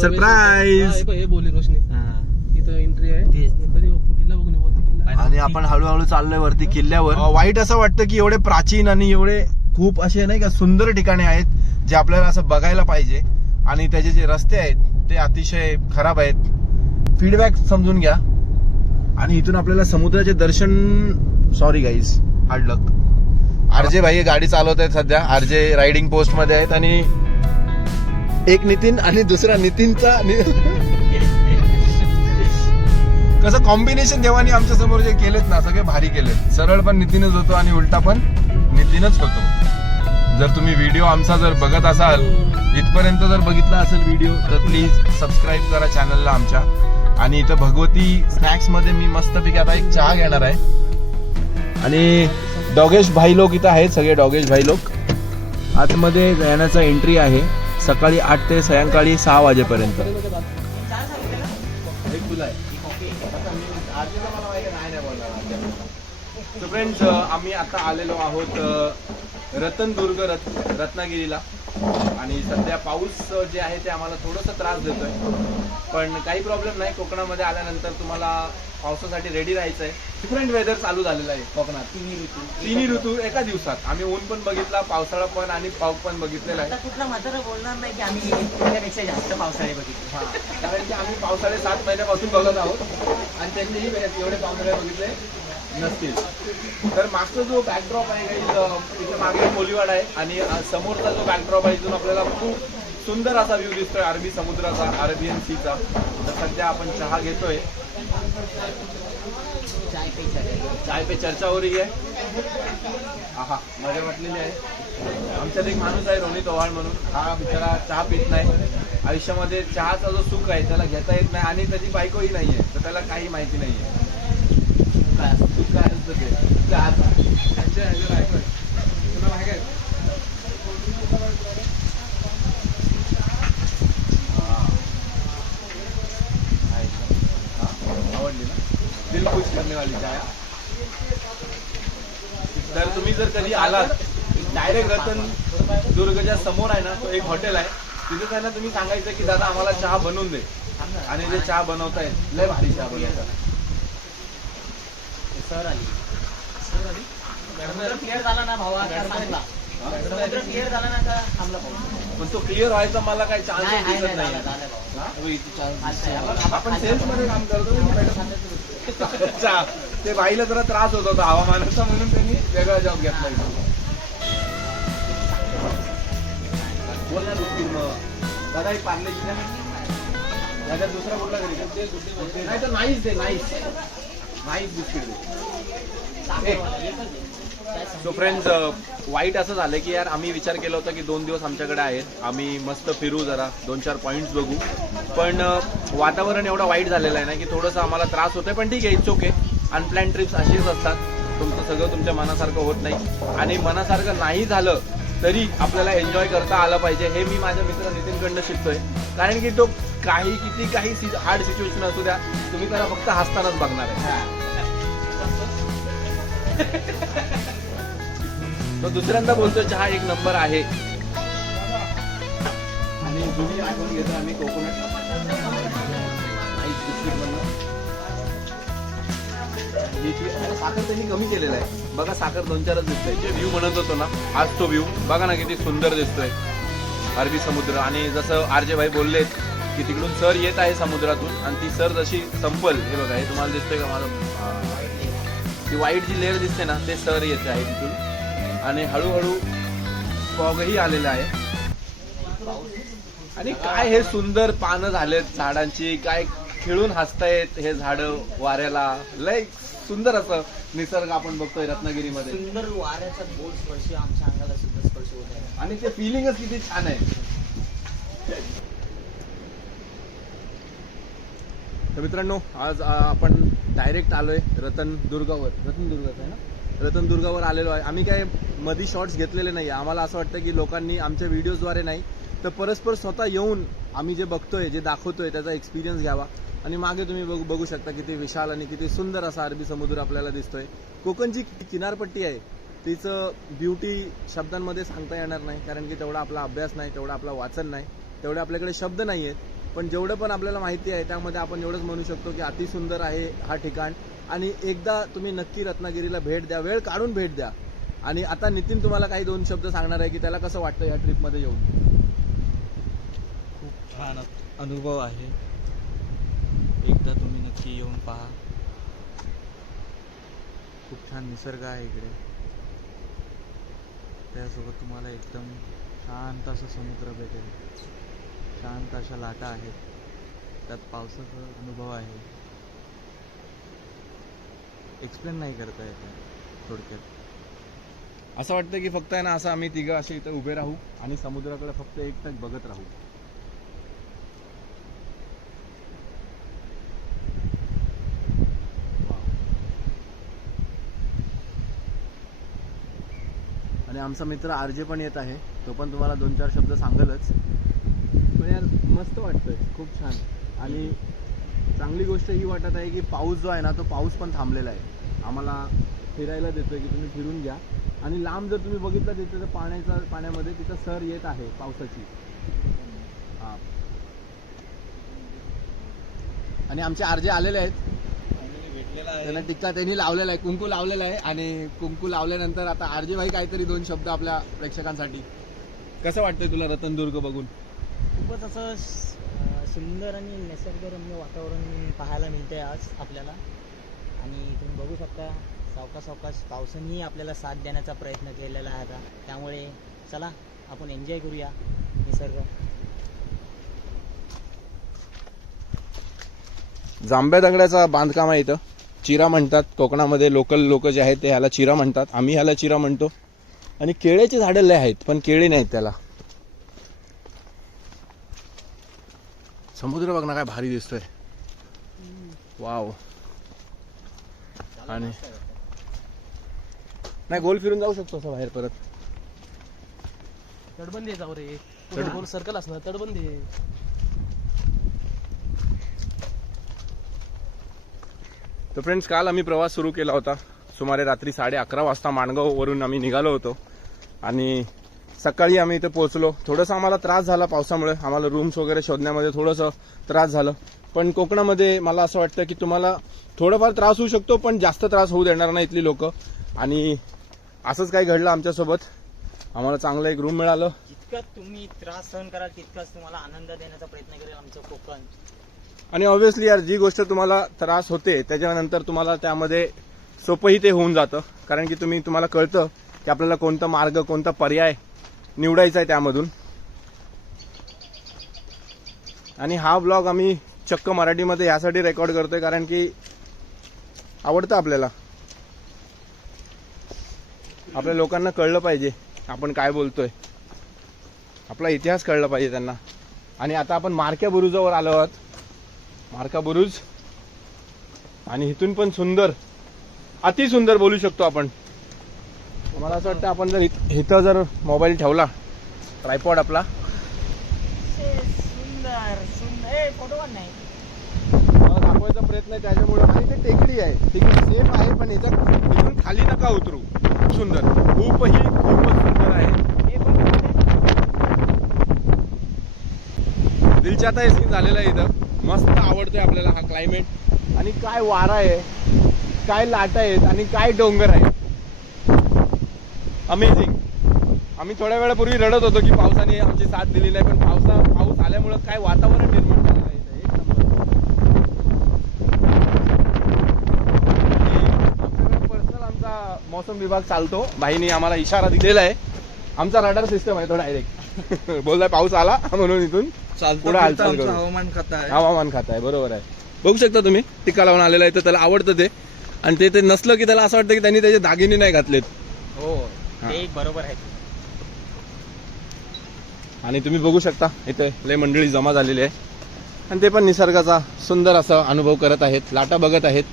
Surprise हे बोलली रोशनी इथं एंट्री आहे किल्ला बघून वरती आणि आपण हळूहळू चाललोय वरती किल्ल्यावर. वाईट असं वाटतं की एवढे प्राचीन आणि एवढे खूप असे नाही का सुंदर ठिकाणे आहेत जे आपल्याला असं बघायला पाहिजे आणि त्याचे जे रस्ते आहेत ते अतिशय खराब आहेत. फीडबॅक समजून घ्या. आणि इथून आपल्याला समुद्राचे दर्शन. सॉरी गाईज, हार्ड लक. आरजे भाई गाडी चालवत आहेत सध्या. आरजे रायडिंग पोस्ट मध्ये आहेत आणि एक नितीन आणि दुसरा नितीनचा कसं कॉम्बिनेशन देवानी आमच्या समोर जे केलेत ना सगळे भारी केलेत. सरळ पण नितीनच होतो आणि उलटा पण नितीनच होतो. जर तुम्ही व्हिडिओ आमचा जर बघत असाल, इथपर्यंत जर बघितला असेल व्हिडिओ, तर प्लीज सबस्क्राईब करा चॅनलला आमच्या. आणि इथं भगवती स्नॅक्स मध्ये मी मस्तपैकी आता एक चहा घेणार आहे. आणि डॉगेश भाई लोक इथं आहेत, सगळे डॉगेश भाई लोक. आतमध्ये जाण्याचा एंट्री आहे सकाळी 8 ते सायंकाळी 6 वाजेपर्यंत. फ्रेंड्स, आम्ही आता आलेलो आहोत रतनदुर्ग रत्नागिरीला. आणि सध्या पाऊस जे आहे ते आम्हाला थोडंसं त्रास देतोय, पण काही प्रॉब्लेम नाही. कोकणामध्ये आल्यानंतर तुम्हाला पावसासाठी रेडी राहायचं आहे. डिफरंट वेदर चालू झालेलं आहे कोकणात. तिन्ही ऋतू एका दिवसात. आम्ही ऊन पण बघितला, पावसाळा पण आणि पाऊस पण बघितलेला आहे. कुठला म्हातारा बोलणार नाही की आम्ही त्यापेक्षा जास्त पावसाळे बघितले. हा, कारण की आम्ही पावसाळे 7 महिन्यापासून बघत आहोत आणि त्यांनीही एवढे पावसाळे बघितले नसतील. तर मागचा जो बॅकड्रॉप आहे इथे मागे कोलीवाड आहे आणि समोरचा जो बॅकड्रॉप आहे इथून आपल्याला खूप सुंदर असा व्ह्यू दिसतोय अरबी समुद्राचा, अरेबियन सीचा. तर सध्या आपण चहा घेतोय. चाय पे चर्चा हो रही आहे. हा, मजा वाटलेली आहे. आमच्यात एक माणूस आहे रोनित ओवाळ म्हणून. हा बिचारा चहा पित नाही. आयुष्यामध्ये चहाचा जो सुख आहे त्याला घेता येत नाही आणि त्याची बायकोही नाहीये, तर त्याला काही माहिती नाहीये काय असतं ते चहाचा. आवडली ना, दिल खुश करने वाली चाय. तर तुम्ही जर कधी आलात, डायरेक्ट रतनदुर्गच्या समोर आहे ना तो एक हॉटेल आहे. तिथेच आहे ना तुम्ही सांगायचं की दादा आम्हाला चहा बनवून दे, आणि जे चहा बनवतायत लय भारी चहा बनवतात. सर आली क्लिअर झाला ना भावा, क्लिअर झाला ना का थांबला पाऊस. पण तो क्लिअर व्हायचा मला काही चान्स दिसत नाही. आपण सेल्स मध्ये काम करतो. अच्छा, ते बाईला जरा त्रास होत होता हवामानाचा म्हणून त्यांनी वेगळा जॉब घेतला. बोल ना बिस्किट मग दादा, एक पार्लेची द्या. त्याच्यात दुसरा कुठला घरी नाही तर नाहीच दे, नाहीच बिस्किट दे. सो फ्रेंड्स, वाईट असं झालं की यार आम्ही विचार केला होता की 2 दिवस आमच्याकडे आहेत, आम्ही मस्त फिरू, जरा 2-4 पॉईंट्स बघू. पण वातावरण एवढं वाईट झालेलं आहे ना की थोडंसं आम्हाला त्रास होतोय. पण ठीक आहे, इट्स ओके. अनप्लॅन ट्रिप्स अशीच असतात. तुमचं सगळं तुमच्या मनासारखं होत नाही आणि मनासारखं नाही झालं तरी आपल्याला एन्जॉय करता आलं पाहिजे. हे मी माझ्या मित्र नितीनकडनं शिकतोय. कारण की तो काही हार्ड सिच्युएशन असू द्या, तुम्ही त्याला फक्त हसतानाच बघणार आहे. तो दुसऱ्यांदा बोलतो चहा एक नंबर आहे. आणि जुनी आठवण घेतो आम्ही कोकोनट बिस्किट बनवतो. साखर त्यांनी कमी केलेलं आहे बघा. साखर 2-4च दिसतोय. जे व्ह्यू म्हणत होतो ना, आज तो व्ह्यू बघा ना किती सुंदर दिसतोय अरबी समुद्र. आणि जसं आरजे भाई बोललेत की तिकडून सर येत आहे समुद्रातून आणि ती सर जशी संपल, हे बघा, हे तुम्हाला दिसतोय का माझं, ती व्हाईट जी लेअर दिसते ना ते सर येते आहे तिथून. आणि हळूहळू फॉगही आलेलं आहे. आणि काय हे सुंदर पानं झालेत झाडांची, काय खेळून हसतायत हे झाडं वाऱ्याला. लय सुंदर असं निसर्ग आपण बघतोय रत्नागिरीमध्ये. सुंदर वाऱ्याचा गोड स्पर्श आमच्या अंगाला सुद्धा स्पर्श होत आहे आणि ते फिलिंगच किती छान आहे. तर मित्रांनो, आज आपण डायरेक्ट आलोय रतनदुर्गावर आहे ना, रतनदुर्गावर आलेलो आहे. आम्ही काय मधी शॉर्ट्स घेतलेले नाही. आम्हाला असं वाटतं की लोकांनी आमच्या व्हिडिओजद्वारे नाही तर परस्पर स्वतः येऊन आम्ही जे बघतोय, जे दाखवतोय त्याचा एक्सपिरियन्स घ्यावा. आणि मागे तुम्ही बघू शकता किती विशाल आणि किती सुंदर असा अरबी समुद्र आपल्याला दिसतोय. कोकणची किनारपट्टी आहे, तिचं ब्युटी शब्दांमध्ये सांगता येणार नाही, कारण की तेवढा आपला अभ्यास नाही, तेवढा आपला वाचन नाही, तेवढे आपल्याकडे शब्द नाही आहेत. पण जेवढं पण आपल्याला माहिती आहे त्यामध्ये आपण एवढंच म्हणू शकतो की अतिसुंदर आहे हा ठिकाण. आणि एकदा तुम्ही नक्की रत्नागिरीला भेट द्या, वेळ काढून भेट द्या. आणि आता नितीन तुम्हाला काही 2 शब्द सांगणार आहे की त्याला कसं वाटतं या ट्रिपमध्ये येऊन. खूप छान अनुभव आहे, एकदा तुम्ही नक्की येऊन पहा. खूप छान निसर्ग आहे इकडे, त्यासोबत तुम्हाला एकदम शांत असं समुद्र भेटेल, शांत अशा लाटा आहेत, त्यात पावसाचा अनुभव आहे. एक्सप्लेन नाही करता येत थोडक्यात. असं वाटतं की फक्त आहे ना असं आम्ही तिघं असे इथं उभे राहू आणि समुद्राकडे फक्त एकटक बघत राहू. आणि आमचा मित्र आरजे पण येत आहे, तो पण तुम्हाला 2-4 शब्द सांगेलच. पण यार मस्त वाटतंय, खूप छान. आणि चांगली गोष्ट ही वाटत आहे की पाऊस जो आहे ना तो पाऊस पण थांबलेला आहे, आम्हाला फिरायला देतोय की तुम्ही फिरून घ्या. आणि लांब जर तुम्ही बघितलं तिथे तर पाण्यामध्ये तिथं सर येत आहे पावसाची. हां, आणि आमचे आरजे आलेले आहेत, त्यांना टिक्का त्यांनी लावलेला आहे, कुंकू लावलेला आहे. आणि कुंकू लावल्यानंतर आता आरजे भाई काहीतरी 2 शब्द आपल्या प्रेक्षकांसाठी. कसं वाटतंय तुला रतनदुर्ग बघून? खूपच असं सुंदर आणि निसर्गरम्य वातावरण पाहायला मिळते आज आपल्याला. आणि तुम्ही बघू शकता सावकाश पावसानेही आपल्याला साथ देण्याचा प्रयत्न केलेला आहे आता. त्यामुळे चला आपण एन्जॉय करूया निसर्ग. जांभ्या दगडाचा बांधकाम आहे इथं, चिरा म्हणतात कोकणामध्ये. लोकल लोक जे आहेत ते ह्याला चिरा म्हणतात, आम्ही ह्याला चिरा म्हणतो. आणि केळ्याची झाडं लय आहेत पण केळी नाहीत त्याला. समुद्र बघ ना काय भारी दिसतोय, वाव. आणि नाही गोल फिरून जाऊ शकतो असं बाहेर परत. तटबंदी आहे जाऊ रे, गोल सर्कल असणार तटबंदी आहे. तर फ्रेंड्स, काल आम्ही प्रवास सुरू केला होता. सुमारे रात्री 11:30 वाजता माणगाववरून आम्ही निघालो होतो आणि सकाळी आम्ही इथे पोहोचलो. थोडंसं आम्हाला त्रास झाला पावसामुळे, आम्हाला रूम्स वगैरे शोधण्यामध्ये थोडंसं त्रास झालं. पण कोकणामध्ये मला असं वाटतं की तुम्हाला थोडाफार त्रास होऊ शकतो पण जास्त त्रास होऊ देणार नाही इथली लोक. आणि असंच काही घडलं आमच्यासोबत. आम्हाला चांगलं एक रूम मिळालं. जितका तुम्ही त्रास सहन कराल तितकाच तुम्हाला आनंद देण्याचा प्रयत्न करेल आमचं कोकण. आणि ऑब्व्हियसली यार जी गोष्ट तुम्हाला त्रास होते त्याच्यानंतर तुम्हाला त्यामध्ये सोपंही ते होऊन जातं, कारण की तुम्हाला कळतं की आपल्याला कोणता मार्ग कोणता पर्याय निवडायचा आहे त्यामधून. आणि हा ब्लॉग आम्ही चक्क मराठीमध्ये यासाठी रेकॉर्ड करतोय कारण की आवडतं आपल्याला, आपल्या लोकांना कळलं पाहिजे आपण काय बोलतोय, आपला इतिहास कळला पाहिजे त्यांना. आणि आता आपण मार्क्या बुरुजावर आलो आहोत, मार्का बुरुज. आणि इथून पण सुंदर, अतिसुंदर बोलू शकतो आपण. मला असं वाटतं आपण जर इथं जर मोबाईल ठेवला, ट्रायपॉड आपला, सुंदर सुंदर फोटो पण नाही दाखवायचा प्रयत्न आहे त्याच्यामुळे. आणि ते टेकडी आहे, टेकडी सेफ आहे पण याच्यात इथून खाली नका उतरू. खूप सुंदर, खूपच सुंदर आहे. दिलचाता सीन झालेला आहे इथं. मस्त आवडतोय आपल्याला हा क्लायमेट. आणि काय वारा आहे, काय लाटा आहेत आणि काय डोंगर आहे, अमेझिंग. आम्ही थोड्या वेळापूर्वी रडत होतो की पावसाने आमची साथ दिली नाही, पण पाऊस आल्यामुळे काय वातावरण निर्माण झालेलं आहे इथं. एक नंबर. आमच्याकडे पर्सनल आमचा मौसम विभाग चालतो, भाईनी आम्हाला इशारा दिलेला आहे. आमचा रडार सिस्टम आहे तो डायरेक्ट बोललाय पाऊस आला म्हणून इथून पुढे हालचाल करू. हवामान खाता आहे, बरोबर आहे. बघू शकता तुम्ही, टिक्का लावून आलेला आहे तर त्याला आवडतं ते. आणि ते नसलं की त्याला असं वाटतं की त्यांनी त्याचे दागिने नाही घातलेत. हो ते एक बरोबर आहे. आणि तुम्ही बघू शकता इथे लय मंडळी जमा झालेली आहे आणि ते पण निसर्गाचा सुंदर असा अनुभव करत आहेत, लाटा बघत आहेत.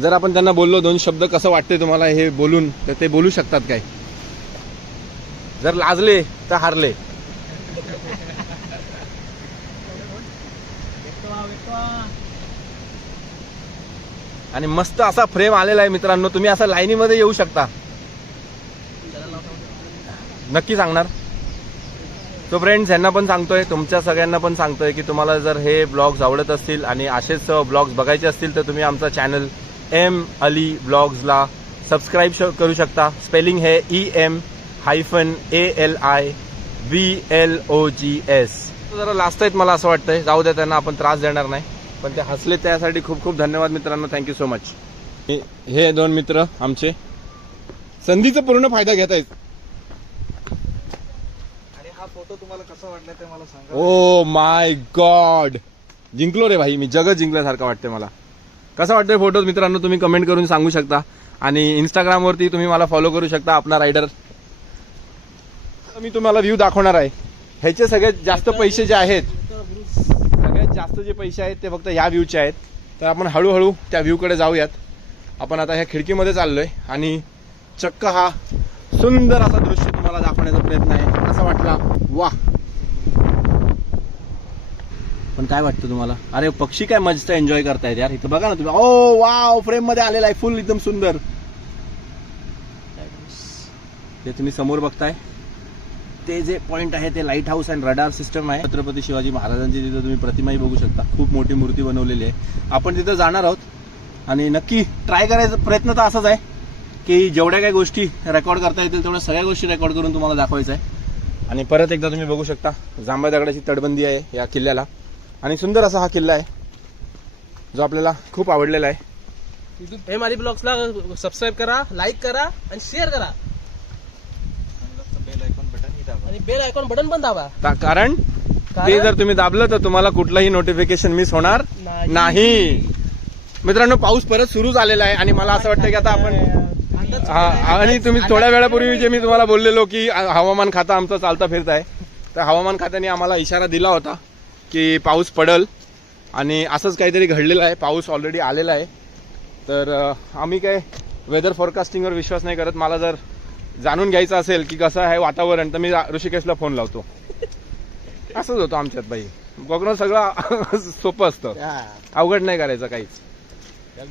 जर आपण त्यांना बोललो 2 शब्द कसं वाटते तुम्हाला हे बोलून, तर ते बोलू शकतात काय. जर लाजले तर हारले. आणि मस्त असा फ्रेम आलेला आहे मित्रांनो, तुम्ही असा लाईनीमध्ये येऊ शकता. नक्की सांगणार सो फ्रेंड्स, यांना पण सांगतोय, तुमच्या सगळ्यांना पण सांगतोय की तुम्हाला जर हे ब्लॉग्स आवडत असतील आणि असेच ब्लॉग्स बघायचे असतील तर तुम्ही आमचा चॅनल एम अली ब्लॉग्सला सबस्क्राईब करू शकता. स्पेलिंग है EMALIVLOGS. जरा लास्ट आहेत मला असं वाटतंय, जाऊ द्या, त्यांना आपण त्रास देणार नाही, पण ते हसले त्यासाठी खूप खूप धन्यवाद मित्रांनो. Thank you so much. हे 2 मित्र आमचे संधीचा पूर्ण फायदा घेत आहेत. आणि हा फोटो तुम्हाला कसा वाटला ते मला सांगा. ओ माय गॉड, जिंकलो रे भाई, मी जगत जिंकल्यासारखं वाटतंय मला. कसा वाटतोय फोटो मित्रांनो तुम्ही कमेंट करून सांगू शकता. आणि इंस्टाग्रामवरती तुम्ही मला फॉलो करू शकता, अपना रायडर. मी तुम्हाला व्ह्यू दाखवणार आहे. ह्याचे सगळ्यात जास्त पैसे जे आहेत, सगळ्यात जास्त जे पैसे आहेत ते फक्त ह्या व्ह्यूचे आहेत. तर आपण हळूहळू त्या व्ह्यूकडे जाऊयात. आपण आता ह्या खिडकीमध्ये चाललोय आणि चक्क हा सुंदर असा दृश्य तुम्हाला दाखवण्याचा प्रयत्न आहे. कसा वाटला? वा. पण काय वाटतं तुम्हाला? अरे पक्षी काय मस्त एन्जॉय करतायत यार. इथं बघा ना तुम्ही. ओ वाव, फ्रेम मध्ये आलेला आहे फुल एकदम सुंदर. ते तुम्ही समोर बघताय ते जे पॉइंट आहे ते light house and radar system आहे. छत्रपती शिवाजी महाराजांची तिथं तुम्ही प्रतिमाही बघू शकता. खूप मोठी मूर्ती बनवलेली आहे. आपण तिथं जाणार आहोत आणि नक्की ट्राय करायचा प्रयत्न तर असाच आहे की जेवढ्या काही गोष्टी रेकॉर्ड करता येतील तेवढ्या सगळ्या गोष्टी रेकॉर्ड करून तुम्हाला दाखवायचं आहे. आणि परत एकदा तुम्ही बघू शकता जांभ्या दगडाची तटबंदी आहे या किल्ल्याला. आणि सुंदर असा हा किल्ला आहे जो आपल्याला खूप आवडलेला आहे. एम अली ब्लॉग्सला सबस्क्राईब करा, लाईक करा आणि शेअर करा बेल आयकॉन बटन ही दाबा. आणि बेल आयकॉन बटन पण दाबा. कारण ते जर तुम्ही दाबलं तर तुम्हाला कुठलंही नोटिफिकेशन मिस होणार नाही. मित्रांनो, पाऊस परत सुरू झालेला आहे आणि मला असं वाटतं की आता आपण आणि तुम्ही थोड्या वेळापूर्वी जे मी तुम्हाला बोललेलो की हवामान खातं आमचं चालता फिरत आहे, तर हवामान खात्याने आम्हाला इशारा दिला होता की पाऊस पडल आणि असंच काहीतरी घडलेलं आहे. पाऊस ऑलरेडी आलेला आहे. तर आम्ही काय वेदर फॉरकास्टिंगवर विश्वास नाही करत. मला जर जाणून घ्यायचं असेल की कसं आहे वातावरण तर मी ऋषिकेशला फोन लावतो. असंच होतं आमच्यात बाई. बघणं सगळं सोपं असतं, अवघड नाही करायचं काहीच.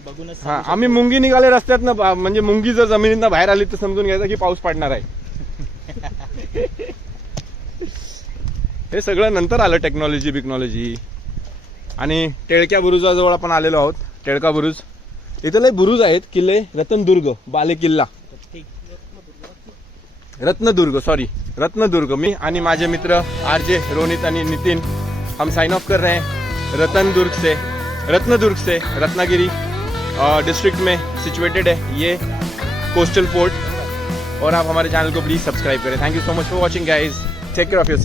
बघूनच हा, आम्ही मुंगी निघाले रस्त्यातनं, म्हणजे मुंगी जर जमिनीतनं बाहेर आली तर समजून घ्यायचं की पाऊस पडणार आहे. हे सगळं नंतर आलं, टेक्नॉलॉजी बिक्नॉलॉजी. आणि टेळक्या बुरुजाजवळ आपण आलेलो आहोत. टेळका बुरुज, इथं लय बुरुज आहेत. किल्ले रतनदुर्ग, बाले किल्ला, रत्नदुर्ग. मी आणि माझे मित्र आरजे रोनित आणि नितिन हम साइन ऑफ कर रहे हैं रत्नदुर्ग से रत्नागिरी डिस्ट्रिक्ट में सिचुएटेड है ये कोस्टल पोर्ट. और आप हमारे चैनल को प्लीज सब्सक्राइब करें. Thank you so much for watching guys. Take care of yourself.